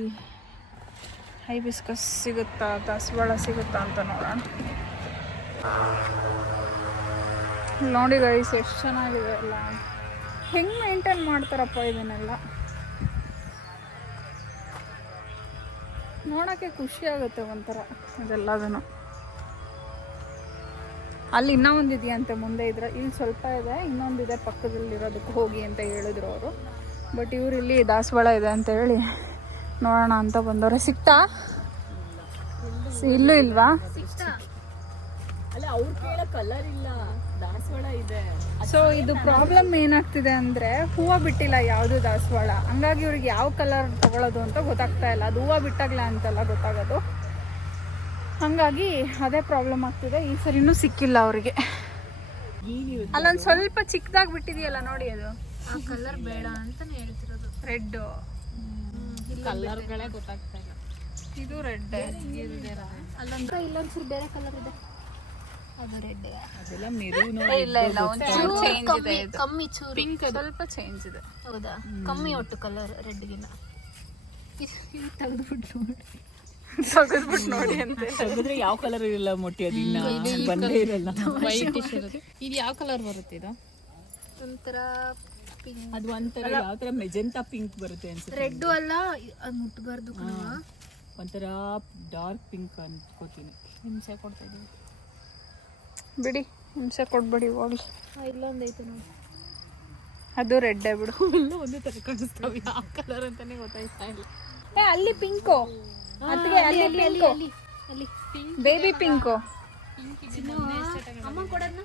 ಹೈ ಬಿಸ್ಕಸ್ ಸಿಗುತ್ತಾ, ದಾಸವಾಳ ಸಿಗುತ್ತಾ ಅಂತ ನೋಡೋಣ. ನೋಡಿ ಗೈಸ್ ಎಷ್ಟು ಚೆನ್ನಾಗಿದೆ ಅಲ್ಲ ಹೆಂಗೆ ಮೇಂಟೈನ್ ಮಾಡ್ತಾರಪ್ಪ ಇದನ್ನೆಲ್ಲ? ನೋಡೋಕ್ಕೆ ಖುಷಿ ಆಗುತ್ತೆ ಒಂಥರ ಅದೆಲ್ಲದೂ ಅಲ್ಲಿ ಇನ್ನೂ ಒಂದಿದೆಯಂತೆ ಮುಂದೆ ಇದ್ರೆ. ಇಲ್ಲಿ ಸ್ವಲ್ಪ ಇದೆ ಇನ್ನೊಂದಿದೆ ಪಕ್ಕದಲ್ಲಿರೋದಕ್ಕೆ ಹೋಗಿ ಅಂತ ಹೇಳಿದ್ರು ಅವರು. ಬಟ್ ಇವ್ರು ಇಲ್ಲಿ ದಾಸವಾಳ ಇದೆ ಅಂತ ಹೇಳಿ ನೋಡೋಣ ಅಂತ ಬಂದವ್ರೆ. ಸಿಕ್ತಾ? ಇಲ್ಲೂ ಇಲ್ವಾ? ಅಲ್ಲ ಅವ್ರು ಕೇಳೋ ಕಲರ್ ಇಲ್ಲ. ದಾಸವಾಳ ಇದೆ. ಸೊ ಇದು ಪ್ರಾಬ್ಲಮ್ ಏನಾಗ್ತಿದೆ ಅಂದ್ರೆ ಹೂವು ಬಿಟ್ಟಿಲ್ಲ ಯಾವುದು ದಾಸವಾಳ? ಹಂಗಾಗಿ ಇವ್ರಿಗೆ ಯಾವ ಕಲರ್ ತಗೊಳ್ಳೋದು ಅಂತ ಗೊತ್ತಾಗ್ತಾ ಇಲ್ಲ. ಅದು ಹೂವು ಬಿಟ್ಟಾಗ್ಲ ಅಂತೆಲ್ಲ ಗೊತ್ತಾಗೋದು. ಹಂಗಾಗಿ ಅದೇ ಪ್ರಾಬ್ಲಮ್ ಆಗ್ತಿದೆ. ಈ ಸರಿನೂ ಸಿಕ್ಕಿಲ್ಲ ಅವರಿಗೆ. ಅಲ್ಲೊಂದು ಸ್ವಲ್ಪ ಚಿಕ್ಕದಾಗಿ ಬಿಟ್ಟಿದೆಯಲ್ಲ ನೋಡಿ ಅದು. ಆ ಕಲರ್ ಬೇಡ ಅಂತಾನೆ ಹೇಳ್ತಿರೋದು. ರೆಡ್ ಕಲರ್ಗಳೇ ಗೊತ್ತಾಗ್ತಾ ಇಲ್ಲ. ಇದು ರೆಡ್ ಅಲ್ಲೊಂದು ಇಲ್ಲೊಂದ್ಸರಿ ಬೇರೆ ಕಲರ್ ಇದೆ. ಅದು ರೆಡ್ ಅದೆಲ್ಲ ಮೆರೂನ್ ಇಲ್ಲ ಇಲ್ಲ ಒಂಚೂರು ಚೇಂಜ್ ಇದೆ ಇದು. ಕಮ್ಮಿ ಚೂರು. ಪಿಂಕ್ ಸ್ವಲ್ಪ ಚೇಂಜ್ ಇದೆ. ಹೌದಾ? ಕಮ್ಮಿ ಒಟ್ಟು ಕಲರ್ ರೆಡ್ಗಿನ್ನ ತೆಗೆದ್ಬಿಟ್ಟು ನೋಡಿ. ತೆಗೆದ್ಬಿಟ್ಟು ನೋಡಿ ಅಂತ. ತೆಗೆದ್ರೆ ಯಾವ ಕಲರ್ ಇರಲ್ಲ ಮೊಟ್ಟೆ ಅದಿನ್ನ ಬಂದೇ ಇರಲ್ಲ. ಇರುತ್ತೆ ಇದು ಯಾವ ಕಲರ್ ಬರುತ್ತೆ ಇದು? ಒಂಥರ ಪಿಂಕ್ ಅದು ಒಂಥರ ಯಾವ ತರ ಮೆಜೆಂಟಾ ಪಿಂಕ್ ಬರುತ್ತೆ ಅನ್ಸುತ್ತೆ ರೆಡ್ ಅಲ್ಲ ಅದು ಮುಟ್ಬಾರ್ದು ಕಣವ ಒಂಥರ ಡಾರ್ಕ್ ಪಿಂಕ್ ಅನ್ಕೋತೀನಿ. ಹಿಂಸೆ ಕೊಡ್ತಾ ಇದೀವಿ ಬಿಡಿ ಹಿಂಸೆ ಕೊಡ್ಬೇಡಿ ಇವಾಗ ಇಲ್ಲೊಂದು ಐತೆ ನೋಡಿ. ಅದು ರೆಡ್ಡೇ ಬಿಡು. ಒಂದು ಒಂದೇ ತರ ಕಾಣಿಸ್ತಾವೆ ಯಾವ ಕಲರ್ ಅಂತಾನೆ ಗೊತ್ತಾಯ್ತಾ ಇಲ್ಲ. ಏ ಅಲ್ಲಿ ಪಿಂಕು. ಅದಕ್ಕೆ ಅಲ್ಲಿ ಪಿಂಕು. ಅಲ್ಲಿ ಅಲ್ಲಿ. Baby pink. ಅಮ್ಮ ಕೊಡೋದ್ನ?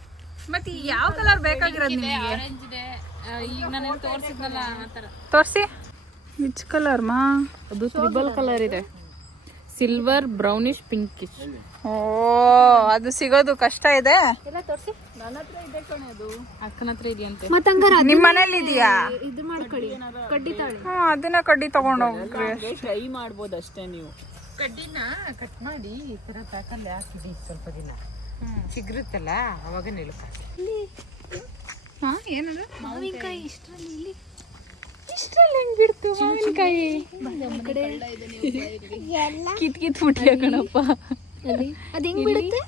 ಮತ್ತೆ ಯಾವ ಕಲರ್ ಬೇಕಾಗಿರೋದು ನಿಮಗೆ? ಆರೆಂಜ್ ಇದೆ. ಈಗ ನಾನು ತೋರಿಸಿದ್ನಲ್ಲ ಆ ಥರ ತೋರಿಸಿ. ಮಿಚ್ ಕಲರ್ ಮಾ? ಅದು ತ್ರಿಬಲ್ ಕಲರ್ ಇದೆ. ಸಿಲ್ವರ್ ಬ್ರೌನಿಶ್ ಪಿಂಕಿಶ್ ಓ ಅದು ಸಿಗೋದು ಕಷ್ಟ ಇದೆ? ಎಲ್ಲ ತೋರಿಸಿ. ಅಕ್ಕನ ಹತ್ರ ಇದೆಯಂತೆ. ಮತ್ತೆ ಹಂಗಾರ ನಿಮ್ಮ ಮನೇಲಿ ಇದೆಯಾ? ಇದು ಮಾಡ್ಕೊಳ್ಳಿ. ಕಡ್ಡಿ ತಾಳಿ. ಹಾ ಅದನ್ನ ಕಡ್ಡಿ ತಗೊಂಡೋಗ್ರಿ ಟ್ರೈ ಮಾಡ್ಬೋದು ಅಷ್ಟೇ ನೀವು. ಕಡ್ಡಿನ ಕಟ್ ಮಾಡಿ ಈ ತರ ತಾಕಲ್ಲಿ ಹಾಕಿಡಿ ಸ್ವಲ್ಪ ದಿನ. ಚಿಗುರುತ್ತಲ್ಲ ಅವಾಗ ನಿಲ್ಕ ಹಾ ಏನದು? ಮಾವಿನಕಾಯಿ. ಇಷ್ಟರಲ್ಲಿ ಇಲ್ಲಿ. ಇಷ್ಟರಲ್ಲಿ ಹೆಂಗ್ ಬಿಡ್ತು ಮಾವಿನಕಾಯಿ? ಕಡೆ ಕಿತ್ ಕಿತ್ ಬಿಟ್ಟಿಯ ಕಣಪ್ಪ. ಅಲ್ಲಿ ಅದು ಹೆಂಗ್ ಬಿಡುತ್ತೆ?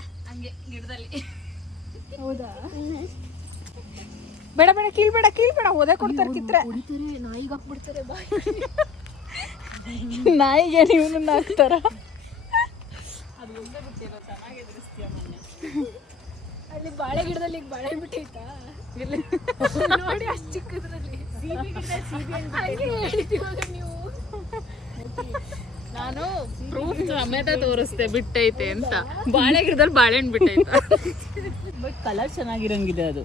ಬೇಡ ಬೇಡ ಕೀಳ್ಬೇಡ ಕೀಳ್ಬೇಡ. ಓದೇ ಕೊಡ್ತಾರೆ ಕಿತ್ರೆ. ಹೊಡಿತಾರೆ ನಾಯಿಗೆ ಹಾಕ್ಬಿಡ್ತಾರೆ ಬಾಯ್. ನಾಯಿಗೆ ನೀವು ಹಾಕ್ತಾರ? ಅಲ್ಲಿ ಬಾಳೆ ಗಿಡದಲ್ಲಿ ಈಗ ಬಾಳೆ ಬಿಟ್ಟೈತಾ? ನೋಡಿ ಅಷ್ಟು ಚಿಕ್ಕದ್ರಲ್ಲಿ. ಅಂತ ಹೇಳಿದೀವಾಗ ನೀವು. ನಾನು ಪ್ರೂಫ್ ಸಮೇತ ತೋರಿಸ್ತೆ ಬಿಟ್ಟೈತೆ ಅಂತ. ಬಾಳೆ ಗಿಡದಲ್ಲಿ ಬಾಳೆಹಣ್ಣು ಬಿಟ್ಟೈತ. ಬಟ್ ಕಲರ್ ಚೆನ್ನಾಗಿರಂಗಿದೆ ಅದು.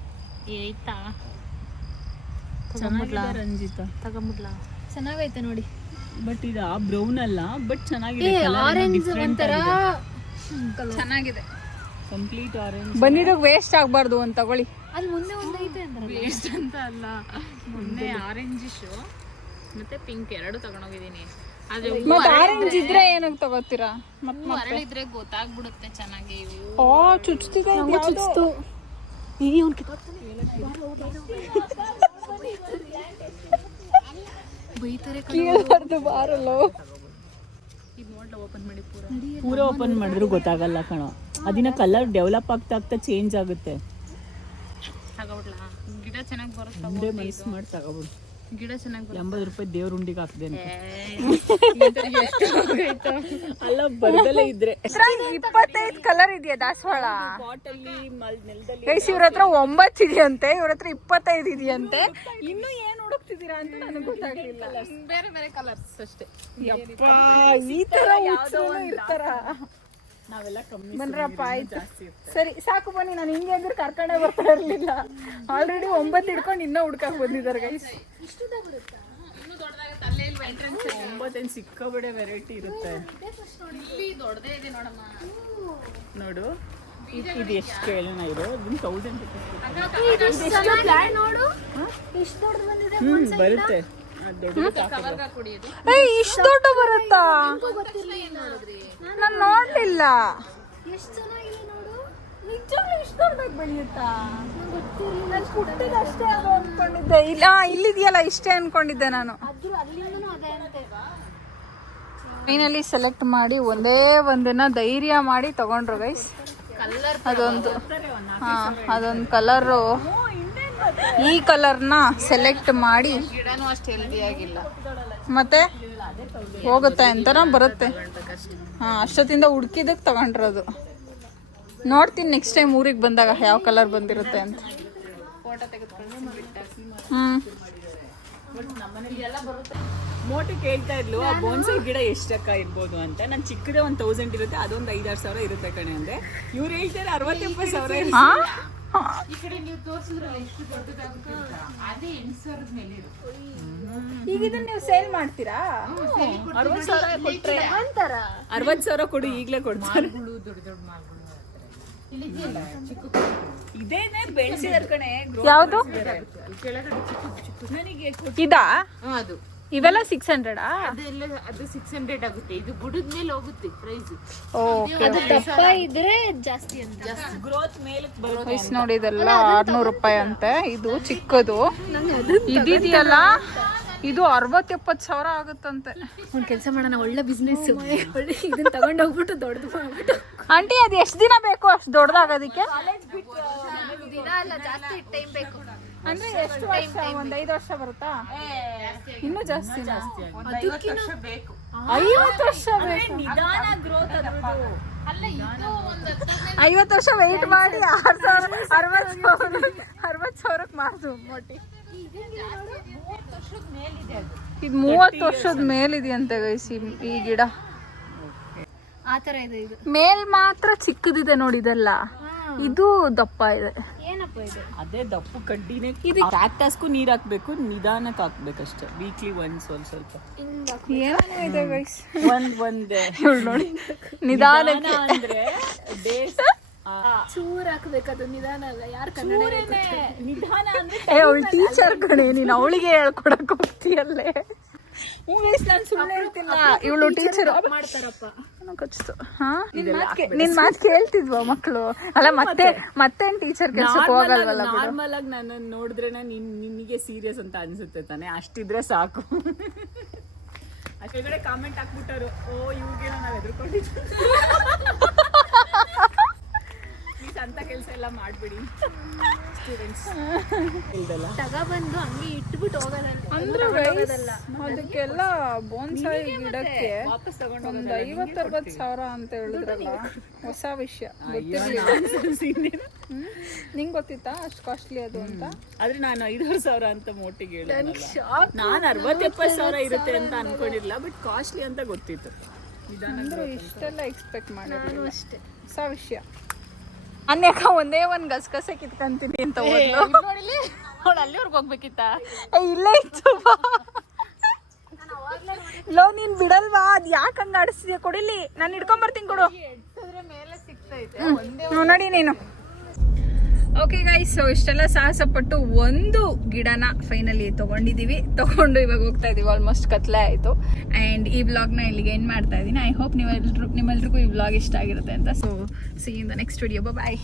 ಏಯ್ತಾ? ಚೆನ್ನಾಗಿಲ್ಲ ರಂಜಿತಾ. ತಗೊಂಬಿಡ್ಲ? ಚೆನ್ನಾಗೈತೆ ನೋಡಿ. ಬಟ್ ಇದು ಆ ಬ್ರೌನ್ ಅಲ್ಲ ಬಟ್ ಚೆನ್ನಾಗಿದೆ. ಆರೆಂಜ್ ಒಂಥರ ಚೆನ್ನಾಗಿದೆ. ಕಂಪ್ಲೀಟ್ ಆರೆಂಜ್ ಬಂದಿದ್ದಕ್ಕೆ ವೇಸ್ಟ್ ಆಗ್ಬಾರ್ದು ಅಂತ ತಗೊಳ್ಳಿ. ಅಲ್ಲಿ ಮುಂದೆ ಒಂದು ಐತೆ ಅಂದ್ರೆ ವೇಸ್ಟ್ ಅಂತ ಅಲ್ಲ. ಮೊನ್ನೆ ಆರೆಂಜಿಶು ಮತ್ತೆ ಪಿಂಕ್ ಎರಡು ತಗೊಂಡೋಗಿದ್ದೀನಿ. ಮತ್ತೆ ಆರೆಂಜ್ ಇದ್ರೆ ಏನಂತ ತಗೋತೀರಾ? ಮತ್ತೆ ಮರಳಿದ್ರೆ ಗೊತ್ತಾಗ್ಬಿಡುತ್ತೆ ಚೆನ್ನಾಗಿ ಓ ಚುಚ್ತಿದೆ ಚುಚ್ತು. ಈ ಅವ್ನು ಬೈತಾರೆ ಕೀಳಬಾರ್ದು ಬಾರಲ್ಲೋ. ಪೂರ? ಓಪನ್ ಮಾಡಿದ್ರು ಗೊತ್ತಾಗಲ್ಲ ಕಣೋ. ಅದಿನ ಕಲರ್ ಡೆವಲಪ್ ಆಗ್ತಾ ಆಗ್ತಾ ಚೇಂಜ್ ಆಗುತ್ತೆ. ಗಿಡ ಚೆನ್ನಾಗಿ ಬರುತ್ತೆ ಮಿಸ್ ಮಾಡಿ ತಗೋಬಿಡು. ಗಿಡ ಚೆನ್ನಾಗಿ ಎಂಬತ್ತು ರೂಪಾಯಿ ದೇವ್ರ ಉಂಡಿಗೆ ಹಾಕ್ದೆ ಅಲ್ಲ ಬರ್ದಲೇ ಇದ್ರೆ. ಇಪ್ಪತ್ತೈದು ಕಲರ್ ಇದೆಯಾ ದಾಸವಾಳ? ಗೈಸ್ ಇವ್ರ ಹತ್ರ ಒಂಬತ್ತು ಇದೆಯಂತೆ ಇವ್ರ ಹತ್ರ ಇಪ್ಪತ್ತೈದು ಇದೆಯಂತೆ. ಇನ್ನು ಏನ್ ಹುಡುಕ್ತಿದ್ದೀರಾ ಅಂತ ನನಗೆ ಗೊತ್ತಾಗ್ಲಿಲ್ಲ. ಬೇರೆ ಬೇರೆ ಕಲರ್ಸ್ ಅಷ್ಟೇ. ಯಪ್ಪ ಈ ತರ ಯಾವ್ದೋ ಇರ್ತಾರ? ನಾವೆಲ್ಲ ಕಮ್ಮಿ ಬನ್ರಪ್ಪ ಆಯ್ತು. ಸರಿ ಸಾಕು ಬನ್ನಿ ನಾನು ಹಿಂಗೆ ಅಂದ್ರೆ ಕರ್ಕೊಂಡೆ ಬರ್ತಾ ಇರ್ಲಿಲ್ಲ. ಆಲ್ರೆಡಿ ಒಂಬತ್ತು ಹಿಡ್ಕೊಂಡು ಇನ್ನೂ ಹುಡ್ಕಾಕ್ ಬಂದಿದ್ದಾರೆ ಗೈಸ್ ಒಂಬತ್ತೇನು ಸಿಕ್ಕಾಬಿಡೆ ವೆರೈಟಿ ಇರುತ್ತೆ. ಇಲ್ಲಿ ದೊಡ್ಡದೇ ಇದೆ ನೋಡಮ್ಮ ನೋಡು ಇದು? ಎಷ್ಟು ಕೇಳೋಣ ಇದು ಇದು ತೌಸಂಡ್ ರುಪೀಸ್ ನೋಡು. ಇಷ್ಟು ದೊಡ್ಡದು ಬಂದಿದೆ ಹ್ಮ್ ಬರುತ್ತೆ. ಇಷ್ಟು ದೊಡ್ಡ ಬರುತ್ತಾ? ನಾನು ನೋಡ್ಲಿಲ್ಲ. ಅನ್ಕೊಂಡಿದ್ದೆ ಇಲ್ಲ ಇಲ್ಲಿದೆಯಲ್ಲ ಇಷ್ಟೇ ಅನ್ಕೊಂಡಿದ್ದೆ ನಾನು. ಮೈನಲ್ಲಿ ಅಲ್ಲಿಂದನೂ ಅದೇ ಅಂತೆ ಫೈನಲಿ ಸೆಲೆಕ್ಟ್ ಮಾಡಿ ಒಂದೇ ಒಂದನ್ನ ಧೈರ್ಯ ಮಾಡಿ ತಗೊಂಡ್ರು ಗೈಸ್ ಅದೊಂದು ಹಾ ಅದೊಂದು ಕಲರು ಈ ಕಲರ್ನ ಸೆಲೆಕ್ಟ್ ಮಾಡಿ. ಗಿಡನೂ ಅಷ್ಟು ಹೆಲ್ದಿ ಆಗಿಲ್ಲ. ಮತ್ತೆ ಹೋಗುತ್ತೆ ಅಂತನ ಬರುತ್ತೆ. ಹಾ ಅಷ್ಟೊತ್ತಿಂದ ಹುಡ್ಕಿದಕ್ಕೆ ತಗೊಂಡ್ರದು. ನೋಡ್ತೀನಿ ನೆಕ್ಸ್ಟ್ ಟೈಮ್ ಊರಿಗೆ ಬಂದಾಗ ಯಾವ ಕಲರ್ ಬಂದಿರುತ್ತೆ ಅಂತ. ಹ್ಮ್. ಮೋಟು ಕೇಳ್ತಾ ಇದ್ಲು ಆ ಬೋನ್ಸೈ ಗಿಡ ಎಷ್ಟಕ್ಕ ಇರ್ಬೋದು ಅಂತ. ನಾನು ಚಿಕ್ಕದೇ ಒಂದು ತೌಸಂಡ್ ಇರುತ್ತೆ ಅದೊಂದು ಐದಾರು ಸಾವಿರ ಇರುತ್ತೆ ಕಣೆ ಅಂದ್ರೆ ಇವ್ರು ಹೇಳ್ತಾರೆ ಅರವತ್ತೆಂಬತ್ತು ಸಾವಿರ ಈ ಕಡೆ ನೀವು ತೋರಿಸಿದ್ರಲ್ಲ ಎಷ್ಟು ದೊಡ್ಡದಾಗುತ್ತೆ ಅಂತ ಅದೇ ಎಂಟು ಸಾವಿರದ ಮೇಲೆ ಇರುತ್ತೆ. ಈಗ ಇದನ್ನ ನೀವು ಸೇಲ್ ಮಾಡ್ತೀರಾ? ಅರವತ್ತು ಸಾವಿರ ಕೊಟ್ರೆ ಅಂತಾರ ಅರವತ್ತು ಸಾವಿರ ಕೊಡು ಈಗಲೇ ಕೊಡ್ತಾರೆ. ಮಾಲ್ಗಳು ದೊಡ್ಡ ದೊಡ್ಡ ಮಾಲ್ಗಳು ಇಲ್ಲಿದೆಯಲ್ಲ ಚಿಕ್ಕ ಇದೇನೆ ಬೆಳೆಸಿದಾರೆ ಕಣೆ ಯಾವುದು? ಕೆಳಗಡೆ ಚಿಕ್ಕ ಚಿಕ್ಕ ನನಗೆ ಇದಾ? ಅದು. ಇವೆಲ್ಲ ಸಿಕ್ಸ್ ಹಂಡ್ರೆಡಾ ಅದೆಲ್ಲ ಅದು ಸಿಕ್ಸ್ ಹಂಡ್ರೆಡ್ ಆಗುತ್ತೆ. ಇದು ಬುಡದ ಮೇಲೆ ಹೋಗುತ್ತೆ ಪ್ರೈಸ್ ಅದು ದಪ್ಪ ಇದ್ರೆ ಜಾಸ್ತಿ ಅಂತ. ಗ್ರೋತ್ ಮೇಲೆ ಬರುತ್ತೆ ವಯಸ್ಸು ನೋಡಿ ಇದೆಲ್ಲ ಆರ್ನೂರು ರೂಪಾಯಿ ಅಂತೆ. ಇದು ಚಿಕ್ಕದು. ಇದಿದೆಯಲ್ಲ ಇದು ಅರವತ್ತು ಎಪ್ಪತ್ತು ಸಾವಿರ ಆಗುತ್ತಂತೆ. ಒಂದು ಕೆಲಸ ಮಾಡೋಣ ಒಳ್ಳೆ ಬಿಸ್ನೆಸ್ ಒಳ್ಳೆ ಇದನ್ನ ತಗೊಂಡ್ ಹೋಗ್ಬಿಟ್ಟು ದೊಡ್ಡದು ಮಾಡ್ಬಿಟ್ಟು. ಆಂಟಿ ಅದು ಎಷ್ಟು ದಿನ ಬೇಕು ಅಷ್ಟು ದೊಡ್ಡದಾಗೋದಕ್ಕೆ ದಿನ ಅಲ್ಲ ಜಾಸ್ತಿ ಟೈಮ್ ಬೇಕು. ಅಂದ್ರೆ ಎಷ್ಟು ವರ್ಷ? ಒಂದ್ ಐದು ವರ್ಷ ಬರುತ್ತಾ? ಇನ್ನೂ ಜಾಸ್ತಿ ವರ್ಷ ಬೇಕು. ಐವತ್ತು ವರ್ಷ ಬೇಕು. ನಿಧಾನ ಗ್ರೋತ್ ಅದ್ರದ್ದು ಐವತ್ತು ವರ್ಷ ವೆಯ್ಟ್ ಮಾಡಿ ಆರು ಸಾವಿರ ಅರವತ್ತು ಸಾವಿರ ಅರವತ್ತು ಸಾವಿರಕ್ಕೆ ಮಾಡ್ದು ಮೊಟ್ಟಿ ಇದು ಮೂವತ್ತು ವರ್ಷದ ಮೇಲಿದೆಯಂತೆ ಗೈಸಿ ಈ ಗಿಡ. ಆ ತರ ಇದೆ ಇದು. ಮೇಲ್ ಮಾತ್ರ ಚಿಕ್ಕದಿದೆ ನೋಡಿ ಇದೆಲ್ಲ. ಇದು ದಪ್ಪ ಇದೆ. ಏನಪ್ಪ ಇದು? ಅದೇ ದಪ್ಪು ಕಡ್ಡಿನೇ. ಕ್ಯಾಕ್ಟಸ್ಗೂ ನೀರ್ ಹಾಕ್ಬೇಕು ನಿಧಾನಕ್ಕೆ ಹಾಕ್ಬೇಕಷ್ಟೇ ವೀಕ್ಲಿ ಒಂದ್ ಸ್ವಲ್ಪ. ಇದೆ ಒಂದ್ ಒಂದೇ. ಇವಳು ನೋಡಿ. ನಿಧಾನಕ್ಕೆ. ನಿಧಾನ ಅಂದ್ರೆ ಡೇಸ್ ಚೂರ್ ಹಾಕ್ಬೇಕು ಅದು ನಿಧಾನ ಅಲ್ಲ. ಯಾರು ಕನ್ನಡ ನಿಧಾನ ಅಂದ್ರೆ ಏ ಅವಳು ಟೀಚರ್ ಕಣೆ ನೀನು ಅವಳಿಗೆ ಹೇಳ್ಕೊಡಕ್ ಹೋಗ್ತೀಯಲ್ಲೇ. ಮೂವೀಸ್ ನಾನು ಸುಮ್ಮನೆ ಹೇಳ್ತಿಲ್ಲ ಇವಳು ಟೀಚರ್ ಮಾಡ್ತಾರಪ್ಪ. ಕಚ್ತು ನಿನ್ ಮಾತು ಕೇಳ್ತಿದ್ವ ಮಕ್ಕಳು ಅಲ್ಲ ಮತ್ತೆ ಮತ್ತೆ ಟೀಚರ್ ಕೆಲ್ಸಕ್ಕೆ ಹೋಗಲ್ವಲ್ಲ ನಾರ್ಮಲ್ ಆಗಿ ನನ್ನ ನೋಡಿದ್ರೆ ನಿನ್ ನಿನಗೆ ಸೀರಿಯಸ್ ಅಂತ ಅನ್ಸುತ್ತೆ ತಾನೆ. ಅಷ್ಟಿದ್ರೆ ಸಾಕು. ಅಷ್ಟೇ ಕಾಮೆಂಟ್ ಹಾಕ್ಬಿಟ್ಟರು ಓ ಇವ್ಗೆ ನಾವು ಎದುರ್ಕೊಂಡಿದ್ವಿ ಅಂತ ಕೆಲಸ ಎಲ್ಲ ಮಾಡ್ಬಿಡಿ. ಸ್ಟೂಡೆಂಟ್ಸ್ ಬಂದು ತಗೊಬಂದು ಹಂಗೆ ಇಟ್ಬಿಟ್ಟು ಹೋಗೋದಲ್ಲ. ಅಂದ್ರೆ ಅದಕ್ಕೆಲ್ಲ ಬೋನ್ಸಾಯಿ ಗಿಡಕ್ಕೆ ವಾಪಸ್ ತಗೊಂಡು ಒಂದ್ ಐವತ್ ಅರವತ್ ಸಾವಿರ ಅಂತ ಹೇಳಿದ್ರಲ್ಲ ಹೊಸ ವಿಷಯ. ಗೊತ್ತಿರಲಿಲ್ಲ? ನಿಂಗ್ ಗೊತ್ತಿತ್ತಾ ಅಷ್ಟು ಕಾಸ್ಟ್ಲಿ ಅದು ಅಂತ? ಆದ್ರೆ ನಾನು ಐದಾರು ಸಾವಿರ ಅಂತ ಮೋಟಿಗೆ ಹೇಳಿದ್ನಲ್ಲ. ನಾನು ಅರವತ್ತು ಎಪ್ಪತ್ತು ಸಾವಿರ ಇರುತ್ತೆ ಅಂತ ಅನ್ಕೊಂಡಿಲ್ಲ ಬಟ್ ಕಾಸ್ಟ್ಲಿ ಅಂತ ಗೊತ್ತಿತ್ತು. ಇಷ್ಟೆಲ್ಲ ಎಕ್ಸ್ಪೆಕ್ಟ್ ಮಾಡಿದ್ರು ಅಷ್ಟೇ. ಹೊಸ ವಿಷಯ. ಅನ್ಯಾಕ ಒಂದೇ ಒಂದ್ ಗಸಗಸೆ ಕಿತ್ಕೊಂತೀನಿ ಅಂತ ಹೋದ್ಲು. ಅವಳು ಅಲ್ಲಿವರೆಗೆ ಹೋಗ್ಬೇಕಿತ್ತ? ಇಲ್ಲೇ ಇತ್ತು ಬಾ. ಲೋ ನೀನ್ ಬಿಡಲ್ವಾ? ಅದ್ ಯಾಕೆ ಹಂಗ ಆಡಿಸ್ತೀಯ ಕೊಡಿಲಿ ನಾನು ಹಿಡ್ಕೊಂಡ್ ಬರ್ತೀನಿ ಕೊಡು. ಹ್ಮ್, ನೋಡಿ ನೀನು. ಓಕೆ ಗೈಸ್ ಸೊ ಇಷ್ಟೆಲ್ಲ ಸಾಹಸ ಪಟ್ಟು ಒಂದು ಗಿಡನ ಫೈನಲಿ ತಗೊಂಡಿದೀವಿ. ತಗೊಂಡು ಇವಾಗ ಹೋಗ್ತಾ ಇದೀವಿ ಆಲ್ಮೋಸ್ಟ್ ಕತ್ಲೆ ಆಯ್ತು. ಅಂಡ್ ಈ ವ್ಲಾಗ್ನ ಇಲ್ಲಿಗೆ ಎಂಡ್ ಮಾಡ್ತಾ ಇದೀನಿ. ಐ ಹೋಪ್ ನೀವೆಲ್ಲರೂ ನಿಮ್ಮೆಲ್ರಿಗೂ ಈ ಬ್ಲಾಗ್ ಇಷ್ಟ ಆಗಿರುತ್ತೆ ಅಂತ. So see in the next video bye